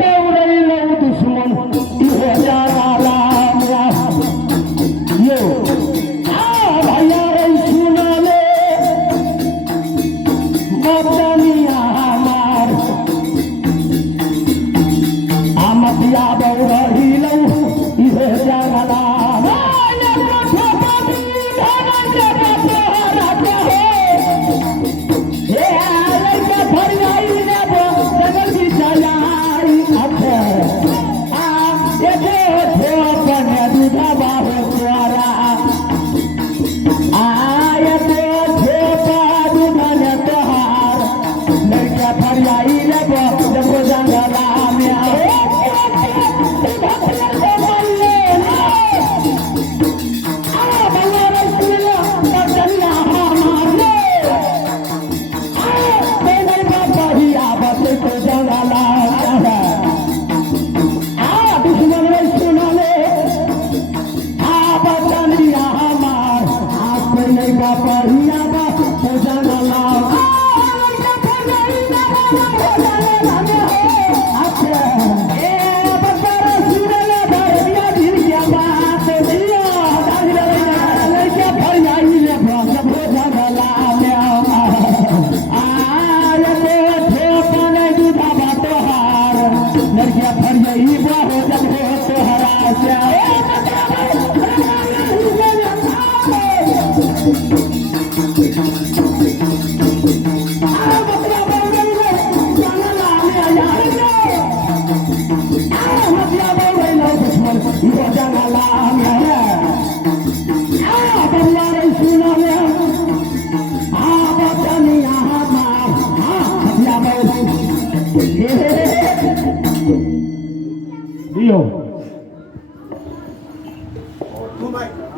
दौड़ै लो दुश्मन इहो जाना यो भैया रे सुना ले बचनिया हमार आमतिया दौड़ै लो इहो जाना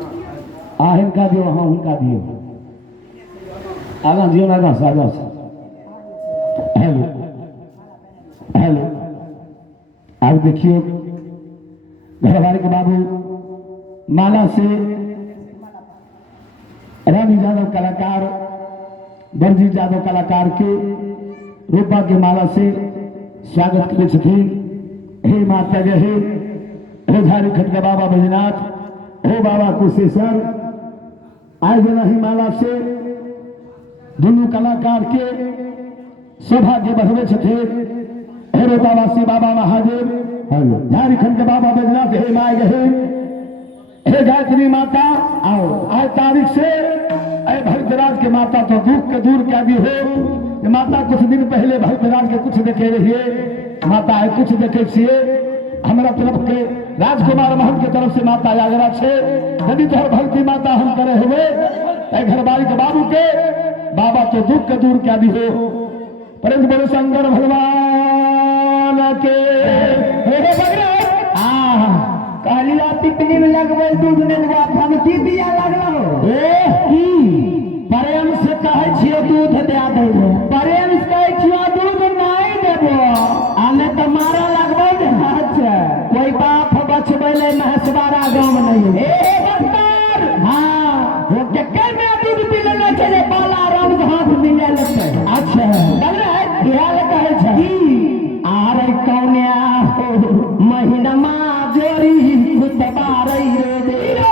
हिनका दियो हाँ हुनका दियो आगा दियो ना आगा सागा हेलो हेलो अब देखियो घरवाले के बाबू माला से रानी यादव कलाकार बंजीत यादव कलाकार के रूपा के माला से स्वागत करे छथिन। हे माता जय हे झारखंड के बाबा बैजनाथ हे बाबा कुशेश्वर आज ही माला से दुनू कलाकार के सौभाग्य बढ़वे छथिन। हे रोतावासी बाबा महादेव झारखंड के बाबा बैजनाथ हे माय हे गायत्री माता आओ आज तारीख से भक्तराज के माता तो दुख के दूर क्या भी हो माता कुछ दिन पहले भक्तराज के कुछ देखे रहिए माता है कुछ देखे छिए हमारा तरफ के राजकुमार महंत के तरफ से माता जागरा छे यदि तोहर भक्ति माता हम करे हुए घरवाली के बाबू के बाबा तो दुख के दूर क्या भी हो परंतु बोले शंकर भगवान के काली पिपली में लगवे दूध ने भगती दिया लगलो प्रेम से कहे छियो दूध दे देबो प्रेम से कहे छियो दूध नहीं देबो आने तो मारा लगबो अच्छा कोई बाप बचबे ले महसवारा गांव नहीं ए बख्तर हां वो के में दूध पी लेना चले बाला राम हाथ मिले लेते अच्छा बगरा ध्यान कहे छी आरे कौनिया महीना मा जोरी कुतबारई रे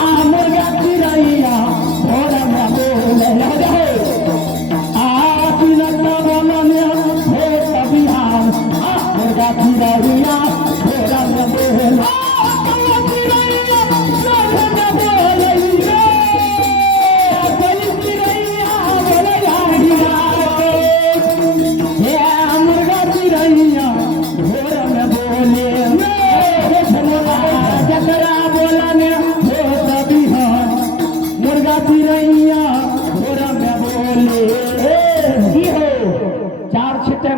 आ मुर्गा चिड़ैया भोर में बोले आ चिड़ैया बोलने हे कबिहार आ मुर्गा चिड़ैया भोर में बोले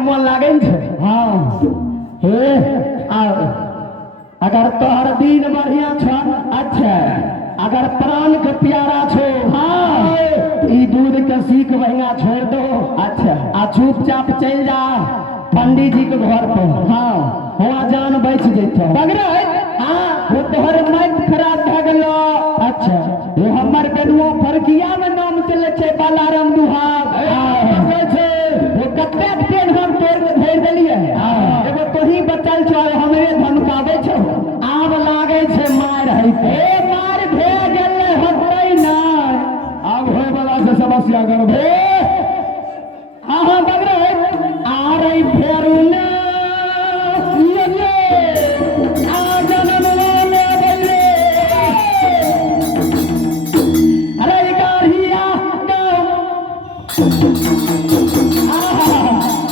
मन लागे हाँ हे अगर तोहर दिन बढ़िया छो अच्छा अगर प्राण के प्यारा छो हाँ ई दूध के सीख बढ़िया छोड़ दो अच्छा आ चुपचाप चल जा पंडित जी के घर पर हाँ वहाँ जान बच जैतो हाँ वो तोहर मन खराब भ गेलो अच्छा ये हमर बेनुआ फरकिया में नाम चले छे बालाराम दुहाग वो कते ट्रेन हम तोड़ के भेज देलिए एगो तोही बचल छो हमरे धमकावे छो आब लागे छे मार है ए मार भे गेले हटै ना आब होय वाला से समस्या करबे हाँ हाँ बगरे आ रही फेरू ना आ जननवा में बल्ले अरे गाड़िया आहा